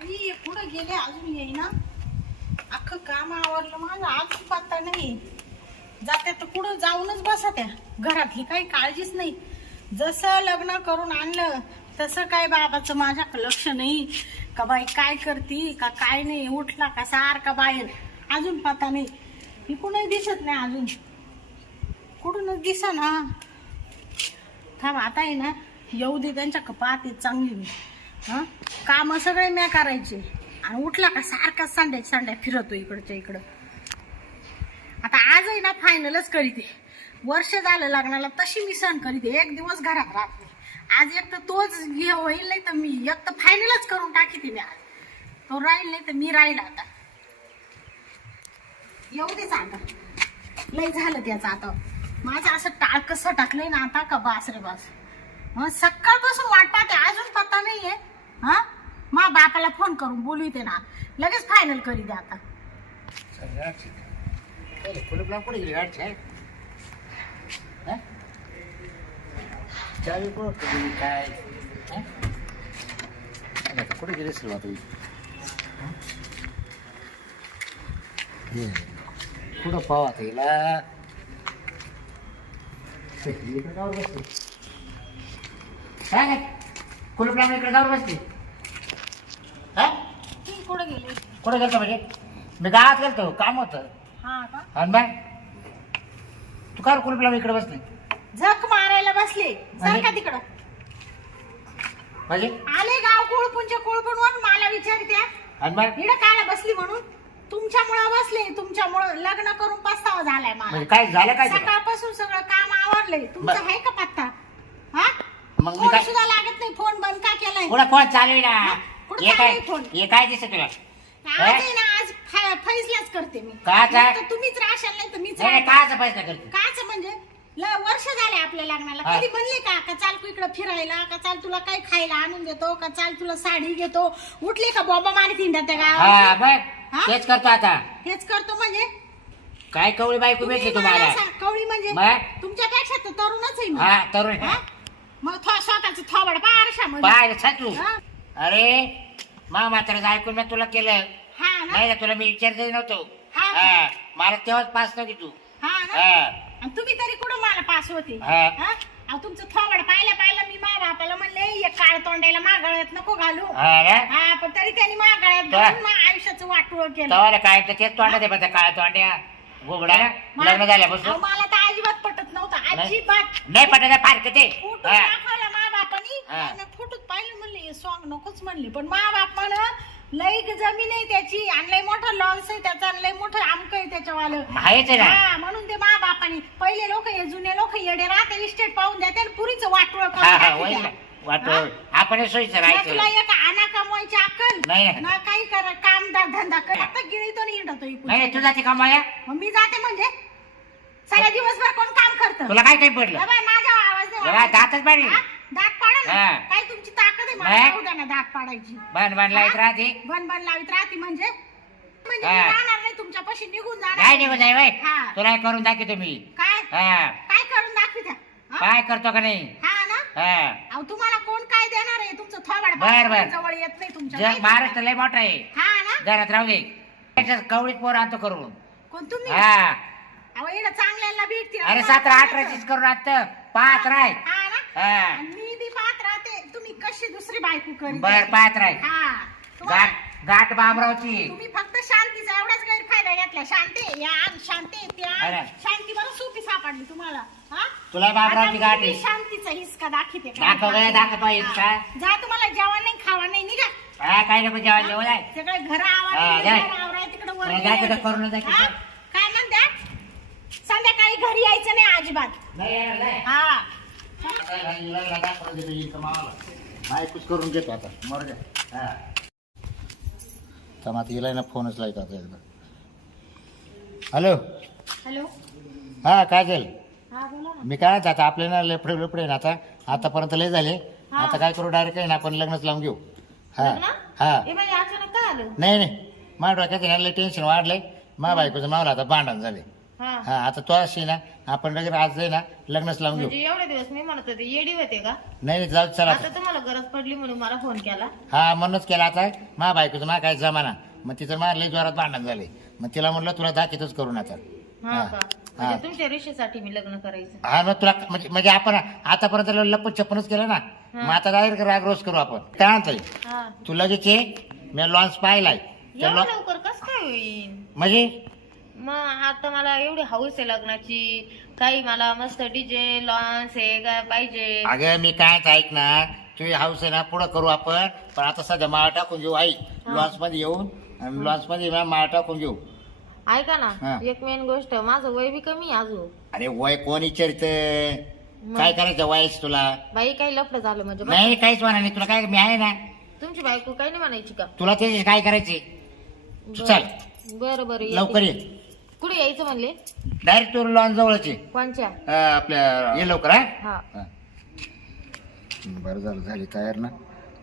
आई पुढे गेले अजून येईना. अख्खं काम आवरलं माझं अजून पत्ता नाही. जाते तर पुढं जाऊनच बसा त्या घरातली काही काळजीच नाही. जसं लग्न करून आणलं तसं काय बाबाचं माझ्याकडे लक्ष नाही का बाई काय करती का काय नाही. उठला का सारखा बाहेर अजून पत्ता नाही. इकडूनच दिसत नाही अजून कुठूनच दिसा ना. थांब आता आहे ना येऊ दे त्यांच्या पाहते चांगली मी. हं कामं सगळे म्या करायचे आणि उठला का सारखा सांड्या फिरतो इकडच्या इकडं. आता आज आहे ना फायनलच करीते. वर्ष झालं लग्नाला तशी मी सण करीते. एक दिवस घरात राहत नाही. आज एक तर तोच हे होईल नाही तर मी एक तर फायनलच करून टाकीते मी. आज तो राहील नाही तर मी राहील. आता येऊ देच आता लय झालं त्याचं. आता माझं असं टाळ कसं टाकलंय ना आता का बास रे बास. सकाळपासून वाट पाहते अजून पत्ता नाहीये. हा मा बापाला फोन करून बोलवते ना लगेच फायनल करी दे आता. कुठे गेली सुरुवात कुठं पावा तिला काय कुलूप लावून इकडे जाऊन बसली. ती कुठं गेली? कुठे गेलतो म्हणजे मी गावात गेलतो काम होतं. हा का आणि बाय तू काय कुलूप लावून इकडे बसली झक मारायला बसले. सर का तिकडं म्हणजे आले गाव कोळपूनवर मला विचारत्या आणि बाय इकडं कायला बसली म्हणून. तुमच्यामुळे बसले. तुमच्यामुळे लग्न करून पस्तावा झालाय मला. म्हणजे काय झालं काय सकाळपासून सगळं काम आवरलंय. तुमचं आहे का पत्ता? हा मग मी फोन काय सुद्धा लागत नाही. फोन बंद का केलाय? कुठं फोन चालू आहे ना. कुठं हे चालू काय आहे फोन? हे काय दिसत तुला आज आहे ना आज फैसलाच करते मी. काचा? नाही तर तुम्हीच राशाल नाही तर मीच नाही कायचा पैसा करते काच म्हणजे वर्ष झाले आपल्या लग्नाला. हा. कधी म्हणले का चाल तू इकडं फिरायला का चाल तुला काही खायला आणून देतो का चाल तुला साडी घेतो. उठले का बॉबा मारी थिंडा त्या हा गावात. बघ हा? तेच करतो आता. हेच करतो म्हणजे काय कवळी बायको भेटली तुम्हाला. कवळी म्हणजे मग? तुमच्यापेक्षा तर तरुणच आहे मी. हा तरुण हा? मग स्वतःच थोबड पारशामध्ये. पाय छातू हा? अरे मा मात्र ऐकून मी तुला केलं हा ना नाही ना तुला मी विचारते नव्हतो. हा. हा मला तेव्हाच पास नव्हती तू. हा ना हा आणि तुम्ही तरी कुठं मला पास होते. हा. हा? अहो तुमचं थोबड पाहिलं मी मा बापाला म्हणले एक काळ तोंडायला मागळ्यात नको घालू. हा ना हा पण तरी त्यांनी मागळ्यात घालून मा आयुष्याचं वाटोळ केलं. तवाला काय तर तेच तोंडा दे बघा काळ्या तोंड्या घुबडा लग्न झाल्यापासून अहो, मला तर अजिबात पटत नव्हतं. अजिबात नाही पटत फारक ते फोटो हा. दाखवला मा बापानी. हा. फोटोत पाहिलं म्हणले हे सॉंग नकोच म्हणले. पण मा बाप म्हण लई जमीन आहे त्याची आणि लई मोठा लॉन्स आहे त्याचा आणि लई मोठं आमक आहे त्याच्यावालं. आहेच आहे ना हा म्हणून ते मा बापानी पहिले लोक हे जुने लोक येडे राहते इस्टेट पाहून देते आणि पुरीचं वाटोळ हा करून हा टाकते होईल त्या. ना वाटो हा? आपण सोयीचं ना राहायचं. तुला एक आणा कमवायची अक्कल नाही, नाही. ना काही कर काम धंदा कर. आता गिळीतो आणि हिंडतो इकडून. नाही तू जाते कमाया मग मी जाते म्हणजे साऱ्या दिवसभर कोण काम करतं? तुला काय काही पडलं बाबा, माझा आवाज नाही जरा वाढवायचा. दातच पाडी हा? दात पाडा ना. हा. काय तुमची ताकद आहे मला नाही. जाऊ द्या ना दात पाडायची. बन बन लाईत राहते बन लावीत राहते म्हणजे मी हा. राहणार नाही तुमच्यापाशी निघून काय जाणार. निघून जाय बाई हा. तुला करून दाखवतो मी. काय हा काय करून दाखवित्या? हा? काय करतो का नाही. हा ना हा अहो तुम्हाला कोण काय देणार आहे? तुमचं थोबाड बर, बर. जवळ येत नाही तुमच्या. जग माहिती महाराष्ट्र लय मोठा आहे. का? हा ना घरात राहू दे त्याच्यात कवळीत पोर आणतो करून. कोण तुम्ही? हा अहो एवढं चांगल्याला भेटतील. अरे 17-18 करून आणत पाहत राय. हा ना हा आणि मी बी पाहत राहते तुम्ही कशी दुसरी बायको करी. बर पाहत राय. हा तुम्हाला- गाठ गाठ बाबरावची. तुम्ही फक्त शांतीचा एवढाच गैरफायदा घेतला. शांती या शांती त्या अरे. शांती बरं सोपी सापडली तुम्हाला. हा? तुला बाबरावची आता गाठ मी आहे. शांतीचा हिसका दाखवते. दाखव गं, दाखव पाहिजे हा. का? जा तुम्हाला जेवण नाही खावा नाही निघा. हा काय नको जेवायला जेवण आहे. सगळे घर हा, जाय. आवराय तिकडे वर जा तिकडे करून जा तिकडे. हा? काय म्हणत्या? संध्याकाळी घरी यायचं नाही अजिबात. नाही येणार, नाही. हा बायकोच करून घेतो आता मर द्या. तर आता हिला ना फोनच लावतो आता एकदा. हॅलो हॅलो हा काय झालं. हा बोला ना. मी काय आता आपल्याला लेपडे ना आता आतापर्यंत लय झाले. हा. आता काय करू डायरेक्ट आहे ना आपण लग्नच लावून घेऊ. हा लग्न? हा ए बाई अचानक काय आलं? नाही नाही माझ्या डोक्यात लय टेन्शन वाढलंय. मा बायकोचं मावला आता भांडण झाले. हा हा आता तो अशी ना आपण लगेच आज आहे ना लग्नच लावून घेऊ. म्हणजे एवढे दिवस मी म्हणत होते येडी होते का? नाही जाऊ चला आता तुम्हाला गरज पडली म्हणून मला फोन केला. हा म्हणूनच केला आता मा बायकोचं मा काय जमाना मग तिचं मारले जोरात भांडण झाले मग तिला म्हटलं तुला दाखवतच करून आता. हा का? म्हणजे तुमच्या रिश्तेसाठी मी लग्न करायचं. हा मग तुला म्हणजे आपण आतापर्यंत लप्पन छप्पनच केलं ना मग आता डायरेक्ट राग रोज करू आपण काय म्हणतोय हा तू लगेच ये मी लॉन्च पाहिलाय एवढं लवकर कस काय होईल? म्हणजे मग आता मला एवढी हाऊस आहे लग्नाची. काही मला मस्त डीजे लॉन्स हे काय पाहिजे. अगं मी काय ऐक ना तुझी हाऊस आहे ना पुढं करू आपण पण आता सध्या माळ टाकून घेऊ आई लॉन्च मध्ये येऊन आणि लॉन्च मध्ये माळ टाकून घेऊ. ऐका ना हा. एक मेन गोष्ट माझं वय बी कमी आहे अजून. अरे वय कोण विचारित काय करायचं वयच तुला बाई काही लफडं झालं म्हणजे बस. नाही काहीच म्हणा नाही तुला काय मी आहे ना तुमची बायको काही नाही म्हणायची का? तुला ते काय करायचे तू चल बरं बरं येते. लवकर ये कुठे यायचं म्हणले? डायरेक्ट तू लॉन्च जवळच आहे. कोणच्या? आपल्या ये लवकर हा हा हा. बरं झालं झाली तयार ना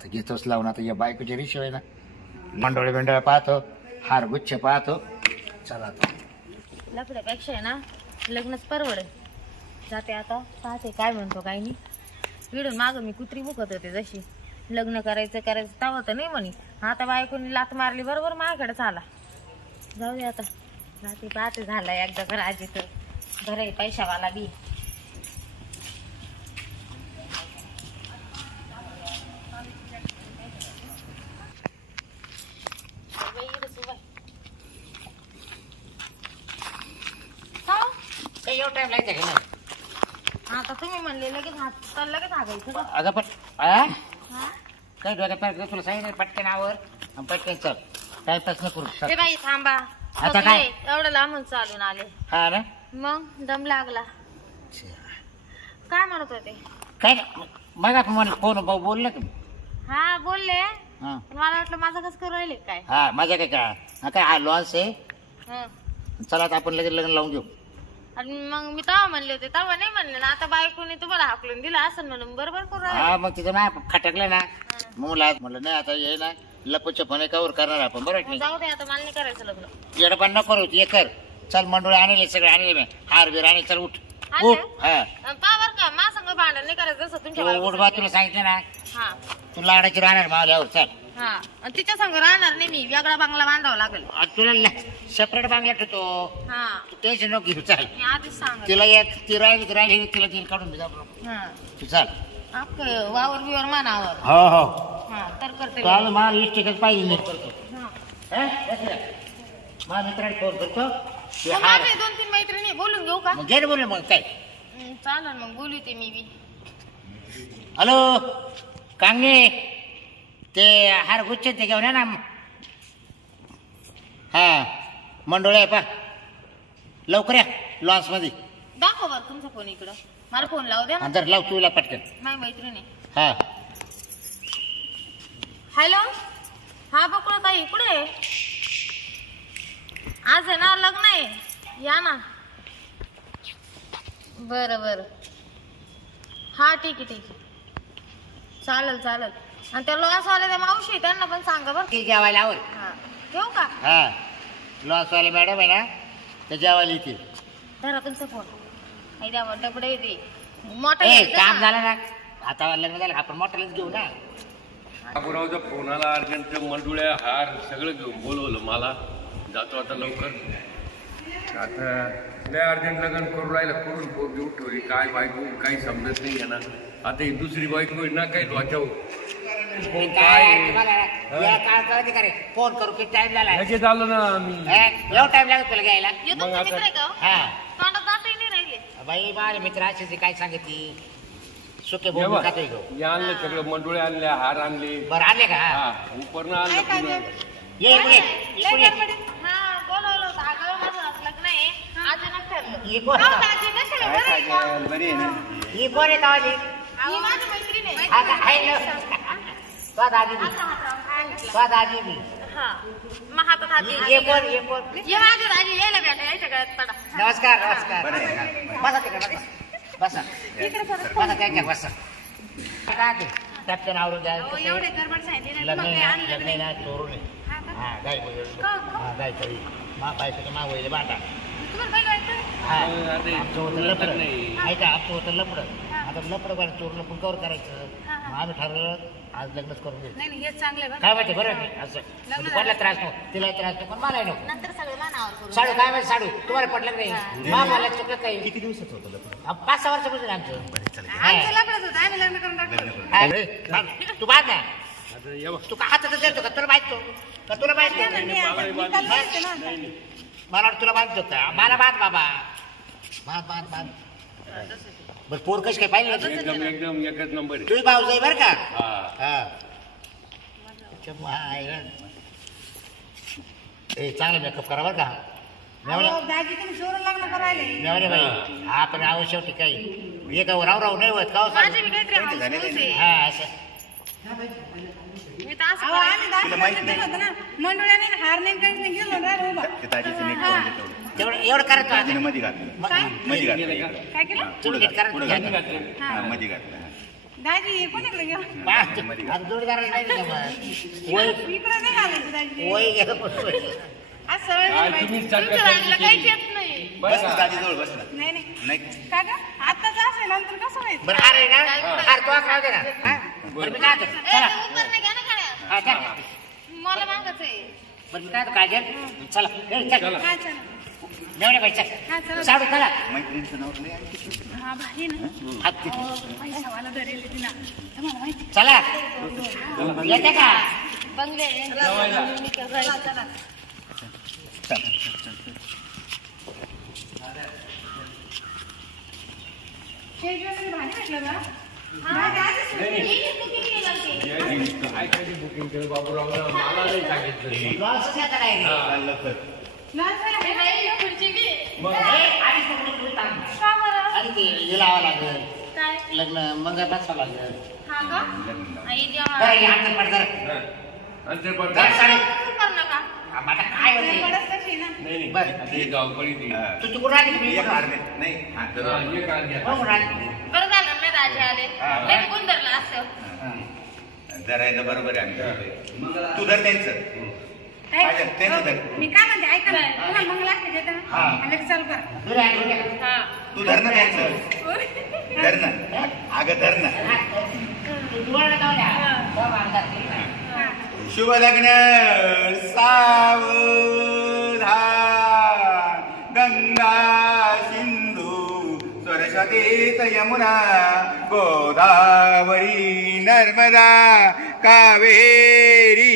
तर घेतोच लावून आता या बायकोच्या रिशो आहे ना मंडोळे बिंडोळे पाहतो हार गुच्छ पाहतो चला आता. लफड्यापेक्षा आहे ना लग्नच परवड. जाते आता पाहते काय म्हणतो काय नाही. इडून मागं मी कुत्री बुकत होते जशी लग्न करायचं तेव्हा तर नाही म्हणे. आता बायकोनी लात मारली बरोबर माझ्याकडेच आला. जाऊ दे आता जाते पाहते झाला एकदा घर आजी तर घर आहे पैशावाला बी. काही एवढा टाइम लागते का नाही आता तुम्ही म्हणले लगेच हागायचं का? अगं पण हा? काय डोक्यात पाहिजे तुला सांगितलं पटकन आवर आणि पटकन चल काय प्रश्न करू ए बाई थांबा. आता काय? एवढं लांबून चालून आले हा ना मग दम लागला. काय म्हणत होते? काय मग आपण मला फोन बोललं का हा बोलले हा पण मला वाटलं माझं कसं करू राहिले काय. हा माझ्या काय का हा काय हा लॉन्स आहे हं. चला आता आपण लगेच लग्न लावून घेऊ. आणि मग मी तेव्हा म्हणले होते तेव्हा नाही म्हणले ना. आता बायकोने तुम्हाला हाकलून दिला असं म्हणून बरोबर करू राहिले. हा मग तिचं ना खटकलं ना मग म्हटलं नाही आता ये ना लपच्या फोन कवर करणार आपण बरोबर मग जाऊ दे आता मला नाही करायचं लग्न. येडं पण नको करू ये कर चल मंडोळे आणले सगळे आणले मी हार बिर आणि चल उठ आणले? उठ हा पा बर का मा संग भांडण नाही करायचं जसं तुमच्या तू उठ बायकोचं बा तुला सांगितलं ना हा तू लाडाची राहणार मावल्यावर चल हा आणि तिच्या संग राहणार नाही मी. वेगळा बंगला बांधावा लागेल. तुला सेपरेट बांगला ठेवतो हा तू टेन्शन नको घेऊ चाल मी आधीच सांग. तिला एक ती राहिली तिला तिला काढून दे जाऊ हा तू चाल अख्खं वावर बिवर मानावर. हो हो हा तर करते. तू आज मला इष्टिकच पाहिजे नीट करतो हा. माझ्या मित्राने फोन करतो ते मग हार माझे 2-3 मैत्रिणी बोलून घेऊ का? मग घे बोल मग काय चालेल मग बोलू ते मी बी. हॅलो कांगणे ते हार गुच्छ ते घेऊन या ना हा मंडोळे पा लवकर या लॉन्स मध्ये दाखव बरं तुमचा फोन इकडं. मला फोन लावू द्या ना. अंदर लाव तुला पटकन माझी मैत्रिणी. हा हॅलो हा बकुळा ताई कुठे आहे? आज आहे ना लग्न आहे या ना. बरं बरं हा ठीक आहे ठीक आहे चालेल चालेल. आणि त्या लॉसवाल्या त्या मावशी त्यांना पण सांगा बरं. ती जेवायला आवर हा ठेवू का? हा लॉसवाले मॅडम आहे ना ते जेवायला येतील. धरा तुमचा फोन. नाही द्या डबडे येते मोठा ए घ्यायचा काम ना. झालं ना आता लग्न झालं आपण मोठ्यालाच घेऊ ना. बाबूरावचा फोन आला अर्जंट मंडुळ्या हार सगळं घेऊन बोलवलं मला. जातो आता लवकर. आता लय अर्जंट लग्न करून राहिलं करून पोरगी उठवली काय बायको काही समजत नाही आहे ना. आता ही दुसरी बायको आहे ना काही वाचाव फोन करू किती टाइम झाला लगेच आलो ना आम्ही. एवढा टाइम लागत तुला घ्यायला. हे तुमचे आता- मित्र आहे का हो? हा तोंडात दातही नाही राहिले. बाई माझे मित्र असे काय सांगितली सुके ये बोल बघ, खातोय तो. हे आणलं सगळं मंडुळे आणले हार आणले. बरं आले का हा उपरनं आणलं पुन्हा. ये इकडे लय इकडे गडबडीत. हा बोलवलं होतं अगं माझं आज लग्न आहे अचानक ठरलं. ही कोण हो, दाजी कसं आहे? बरं आहे का? बरी आहे ना. ही कोण आहे तावाली ही माझी मैत्रीण आहे. आता आहे ना तो दादी बी तो दादी बी हा मग हातात हात घे. ये कोण ये कोण ये माझी दाजी यायला भेटा यायच्या गळ्यात पडा. नमस्कार नमस्कार बसा तिकडे बसा इकडे परत. बसा त्यांच्या बसा काय ते टॅप्टन आवरून द्या अहो, एवढे गडबड सांगितले लग्न तुम्हाला काही आहे आणलं लग्न नाही. आहे ना चोरून आहे हा का? हा गाय का? हा गाय तरी मा बायकोचं मा वहिले बाटा तुम्हाला पहिलं वाटतं? हा आता हे आमचं होतं तुला लफडं. नाही. ऐका आमचं होतं लफडं आता लफडं बरं चोर लपून कवर करायचं मग आम्ही ठरवलं आज लग्नच करून घ्यायचं नाही नाही हेच चांगलं आहे बरं. काय माहिती बरं नाही असं म्हणजे कोणाला त्रास नको तिला त्रास नको पण मला नको नंतर सगळं मानावर करू. साडू काय माहिती साडू तुम्हाला पटलं का नाही मला चुकलं काही किती दिवसाचं होतं लग्न 5-6 वर्षापासून आमचं आमचं लफडंच होतं आम्ही लग्न करून टाकलं. अरे, तू बांध ना आता ये बघ. तू का हातात देतो का तुला बांधतो का तुला बांधतो मला वाटतं तुला बांधतो का मला बांध बाबा बांध बांध बरं पोर कशी काय पाहिजे ना एकदम एकदम एकच नंबर आहे. तुझी भाऊ जाई बरं का हा. हा त्याच्यामुळं हा आहे ना. ए चांगला मेकअप करा बरं का अहो, दाजी तुम्ही जोर लग्न करायला मेवणे बाई हा पण आवश्यक शेवटी काही एक राव राव नाही होत का हो माझे सांग? बी काहीतरी हाऊस आहे. हा असं मी तर असं अहो, आम्ही दाजी लग्न केलं होतं ना मंडळाने हार नाही काहीच नाही घेऊन राहिलो उभा. तेवढं एवढं करतो आता मध्ये घातलं मग- मध्ये घातलं काय केलं तेवढं घेत करत पुढे नाही. घातलं हा, मध्ये घातलं दाजी हे कोणाकडे गेलो बा, आता जोडीदाराला नाही दिलं मग. वय इकडे नाही घालायचं दाजी वय गेलं पण सोय. आज सवय आज नाही तुम्ही पाहिजे. तुमच्या बाजूला काहीच येत नाही. बस ना दादी जवळ बस ना नाही नाही नाही का ग आताच असेल नंतर कसं व्हायचं बरं हार आहे ना हार तो राहू दे ना हा? बरं मी काय म्हणतो, ए, चला उपकरणं घ्या ना खाण्यात. हा, चल. मला मागायचं आहे. बरं मी काय म्हणतो, काजल चला ए, चल चला. हा चला मेवणे बाई हा, चल चला. साडू चला मैत्रिणीचं नाव नाही आणखी. हा भारी ना हात तिथे. पैशावाला धरेल तिला तुम्हाला माहिती चला येते का बंगले जेवायला. चला शेज वगैरे भारी भेटलं का भारी आजच काय काय बुकिंग केलं बाबूराव मला नाही सांगितलं. लॉन्सच येतं नाही रे. चाललं तर लॉन्च झालं का? खुर्ची घे. मग ए, आधीच पकडून ठेवली ताण. का बरं? आणि ते हे लावावं लागेल काय? लग्न मग बसावं लागेल हा का? आई देवा. बरं, हे अंतर पड जरा. हा. अंतर पडतं. जरा साडू. करू नका. आता काय होते कडक कशी ना नाही नाही. बरं. आता हे धावपळी ती. हा. तू तिकडून आली की मी एक इकडून हार आलो? नाही. नाही हा, हा, तर हे काढ घ्या. बरोबर आली. बरं झालं नाही दाजी आले. हा. लय गुंधरलं असं. धरायला बरोबर आहे आमचं तू धर त्यांचं काय धर त्यांचं धर मी काय म्हणते ऐका ना तुम्हाला मग लागते देता हा. आणि चालू करा घरी आहे, घरी आहे. हा. तू धर ना त्यांचं धर ना अगं धर ना तू डोळ्याला जाऊ द्या. बाबा, अंधार केली ना. हा. शुभ लग्न सावधान गंगा सिंधू सरस्वती यमुना गोदावरी नर्मदा कावेरी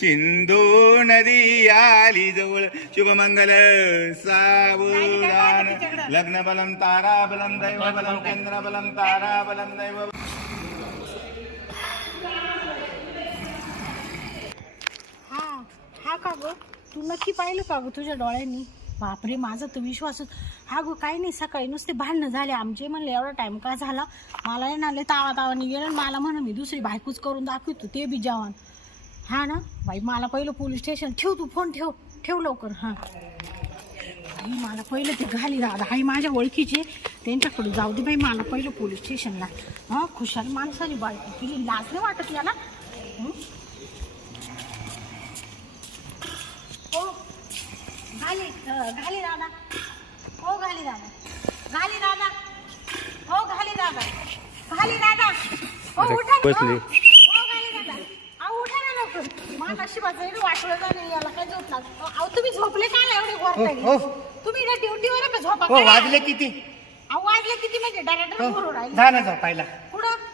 सिंधू नदी आली जवळ शुभमंगल सावधान लग्न बलम तारा बलम दैव बलम चंद्र बलम तारा बलम दैव हा हा का गं तू नक्की पाहिलं का गं तुझ्या डोळ्यांनी बापरे माझा तर विश्वासच हा गो काही नाही सकाळी नुसते भांडणं झाले आमचे म्हणले एवढा टाइम का झाला मला येणार तावा तावानी गेलं मला म्हणा मी दुसरी बायकोच करून दाखवतो ते बी जवान हा ना बाई मला पहिलं पोलीस स्टेशन ठेव तू फोन ठेव ठेव लवकर हां बाई मला पहिलं ते घाली दादा आई माझ्या ओळखीचे त्यांच्याकडे जाऊ दे बाई मला पहिलं पोलीस स्टेशनला हां खुशाल माणसाने बायको केली लाज नाही वाटत याला हं? हो घाली घाली दादा हो घाली दादा घाली दादा हो घाली दादा घाली दादा हो उठा ना, हो. हो घाली दादा अहो उठा ना लवकर मला नशिबाचं एवढं वाटलं का नाही याला काय झोप लागत अहो तुम्ही झोपले का नाही एवढे गोरताय तुम्ही ना ड्युटीवर का झोपा हो काय? वाजले किती अहो वाजले किती म्हणजे डायरेक्टर भरून राहिले जा ना झोपायला पुढं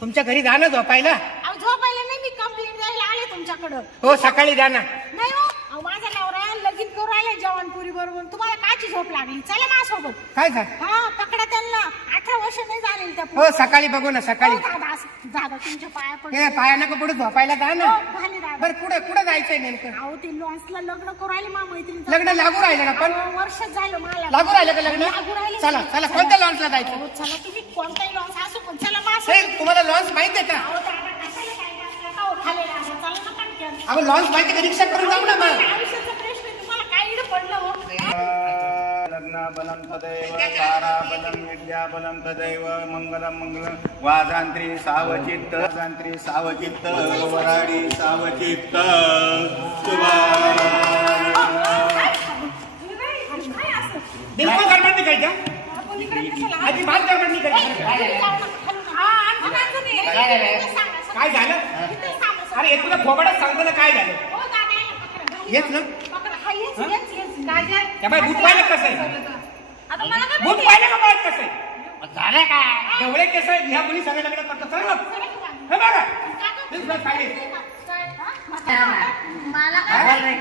तुमच्या घरी जा ना झोपायला अहो झोपायला नाही मी कंप्लेंट द्यायला आले तुमच्याकडं हो सकाळी जा ना नाही हो अहो माझा नवरा लगीन करून आले जवानपुरी बरोबर तुम्हाला काची झोप लागली चला माझ्यासोबत काय झालं हा पकडा त्यांना 18 वर्ष नाही झालेली त्या हो सकाळी बघू ना सकाळी दादा दादा तुमच्या पाया पड हे पाया नका पुढे झोपायला जा ना घाली दादा बरं कुठे कुठं जायचंय नेमकं अहो ते लॉन्सला लग्न करू राहिले मा मैत्रिणीचं लग्न लागू राहिलं ना पण वर्ष झालं मला लागू राहिलं का लग्न लागू राहिले चला चला कोणत्या लॉन्सला जायचं अहो, चला तुम्ही कोणताही लॉन्स असो पण चला मास हे, तुम्हाला लॉन्स माहित आहे का अहो दादा कशाला काय असलं का खाले चला ना पटकन अहो लॉन्स माहिती का रिक्षा करून जाऊ ना मग आयुष्याचा प्रश्न आहे, तुम्हाला काय इकडे पडलं हो लग्न बलं तदैव तारा बलं विद्या बलं तदैव मंगलम मंगलम वाजांत्री सावचित्त वराडी सावचित्त शुभा बिलकुल गडबड नाही करायच्या आपण इकडे कशाला? अजिबात गडबड नाही करायची खाली जाऊ नका, खाली नका. हा, आणखी माणसं नाही. काय झालं? इथे सांगा, सांगा. काय झालं इथे सांगा, सांगा. अरे हे तुला फोबाडच सांगतो ना काय झालं हो, दादा, हे पकडा. हेच ना पकडा. हा, हेच. काजल. त्या बाई बूट पाहिलं कसं आहे आता मला काय बूट पाहिलं का बाहेर कसं आहे झालं काय ढवळे केस आहेत ह्या मुली सगळे लग्न करतात सर्व हे बघा बिलकुल पाहिजे मला काय काय बोल रे?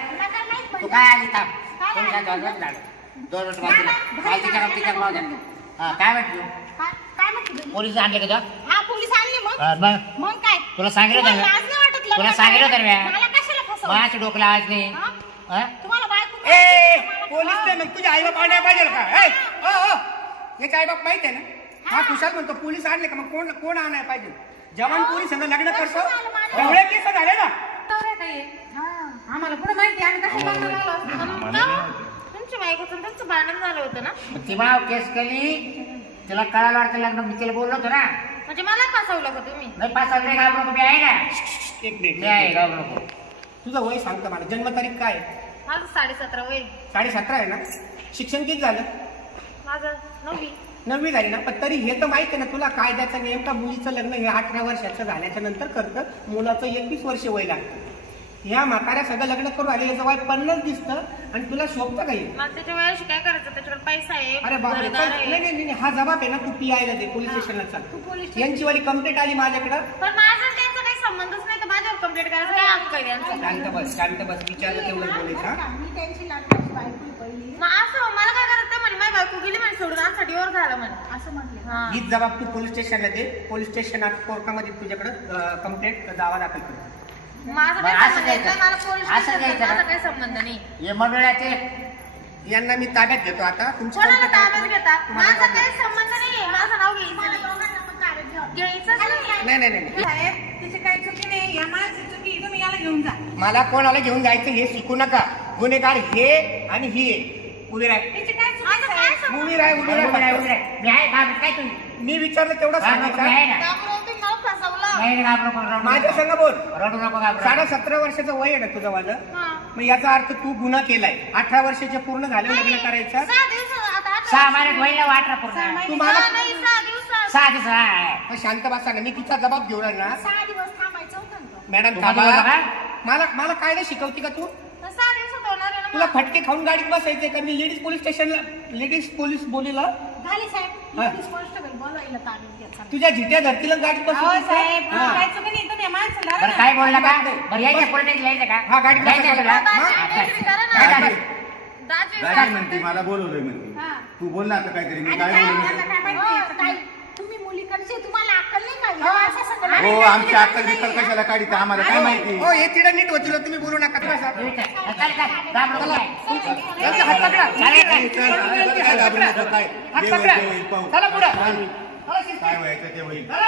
तू काय आली थांब तुमच्या जवळच झालं 2 मिनिट बाजूला काल तिच्या पाहू द्या हा काय म्हणतो काय म्हणते तुम्ही? पोलीस आणले का तुला? हा, पोलीस आणले मग. मग मग काय? तुला सांगितलं तुम्हाला होतं लाज नाही वाटत लग्न तुला सांगितलं होतं करायला? मी. मला कशाला फसवलं? माझ्या डोकं आज नाही हा? हा? तुम्हाला बायको ए पोलीस नाही मग तुझे आई बाप आणायला पाहिजे का ए याचे आई बाप माहित आहे ना हा कुशाल म्हणतो पोलीस आणले का मग कोण कोण आणायला पाहिजे जवान पोरी संग लग्न करतो ढवळे केस झाले ना आम्हाला पुढे माहिती आम्ही कसं लग्न लावलं तुमच्या बायकोचं तुमचं भांडण झालं होतं ना ती भाव केस केली तिला कळायला वाटतं लग्न मी तिला बोललो होतो ना म्हणजे मला फसवलं का तुम्ही नाही 5 घाबरू नको मी आहे ना एक मिनिट मी आहे घाबरू नको तुझं वय सांगतं मला जन्मतारीख काय आहे? माझं 17.5 वय 17.5 आहे ना शिक्षण किती झालं माझं 9वी 9वी झाली ना पण तरी हे तर माहिती आहे ना तुला कायद्याचा नियम का मुलीचं लग्न हे 18 वर्षाचं झाल्याच्या नंतर करतं मुलाचं 21 वर्ष वय लागतं ह्या म्हाताऱ्या सगळं लग्न करून आले याचं वय 50 दिसतं आणि तुला शोभतं काही मला त्याच्या वयाशी काय करायचं त्याच्यावर पैसा आहे अरे बापरे घरदार चल, आहे. नाही हा जबाब आहे ना तू पीआयला दे पोलीस स्टेशनला चाल यांची वाली कंप्लेंट आली माझ्याकडं पण माझा त्यांचा काही संबंधच नाही तर माझ्यावर कंप्लेंट करायचं काय हक्क आहे त्यांचा शांत बस विचारलं तेवढं बोलायचं हा? मी त्यांची लग्नाची बायको पहिली मग असं मला काय करायचं म्हणे माझी बायको गेली म्हणे सोडून आमचा डिवोर्स झाला म्हणे असं म्हटले. हा हीच जबाब तू पोलीस स्टेशनला दे पोलीस स्टेशन कोर्टामध्ये तुझ्याकडं कंप्लेंट दावा दाखल कर माझं बरं, काही असं संबंध नाही. द्यायचं. मला पोलीस असं स्टेशनचा द्यायचं ना? माझा काही संबंध नाही हे मंडळाचे यांना मी ताब्यात घेतो आता तुमची कोणाला complaint ताब्यात आहे. घेतात तुम्हाला माझा ताब्यात काही संबंध नाही माझं नाव घ्यायचं मला नाही दोघांना पण ताब्यात घ्या. घ्यायचंच नाही नाही नाही नाही साहेब तिची काही चुकी नाही या माणसाची चुकी आहे. तुम्ही याला घेऊन जा. मला कोणाला घेऊन जायचं हे शिकू नका गुन्हेगार हे आणि ही आहे उभी राह तिची काय चुकी माझं काय संबंध उभी राह उभी राह मी आहे घाबरत काय तुम्ही मी विचारलं तेवढं घाबरू नको, मी आहे सांगायचं ना त्यामुळे तुम्ही मला फसवलं नाही घाबरू नको रडू माझ्या नको. संग बोल रडू नको घाबरू 17 वर्षाचं वय आहे ना तुझं माझं हा. मग याचा अर्थ तू गुन्हा केलाय 18 वर्षाचे पूर्ण झाले लग्न करायचं 6 दिवसात आता 6 महिन्यात व्हायला वाटरा पूर्ण तू मला नाही 6 दिवसात 6 दिवस आहे. मग शांत बसा ना मी तिचा जबाब घेऊन राहिला ना 6 दिवस थांबायचं होतं ना. मॅडम तुम्हाला थांबा. बघा. मला कायदा शिकवते का तू 6 दिवसात होणार आहे ना तुला फटके खाऊन गाडीत बसायचे का मी लेडीज पोलीस स्टेशनला लेडीज पोलीस बोलीला झाले साहेब. हा. पोलीस कॉन्स्टेबल बोलवायला ताब्यात घ्या. चला. तुझ्या झिट्या धरतीला गाडीत अहो, बसवते साहेब का? हा. काय चुकी नाही. तुम्ही या माणसाला बरं काय बोलला का बस. बरं यायचं पोलिटिक्स यायचं का हा, गाडीत यायचं बसा. तुला? मग? हा, दाजी करा काय ना झालं? दाजी दाजी म्हणते मला बोलवलंय म्हणते हा. तू बोल ना आता काहीतरी मी आणि काय काय बोलू त्यांना काय माहिती हो, आहे? ताई, तुम्ही मुलीकडचे तुम्हाला अक्कल नाही का? या माणसासंग लग्न हो करायला आमची अक्कल बिक्कल कशाला काढीत आम्हाला काय माहिती हो हे तिला नीट होतील तुम्ही बोलू नका बसा. चल, चल, घाबरू नको. यांचा हात पकडा. चालेल, काय काय घाबरू नका, काय हात जे होईल पकडा. ते होईल, पाहू. चला पुढं. काय चला, शिस्त. काय व्हायचं ते होईल चला.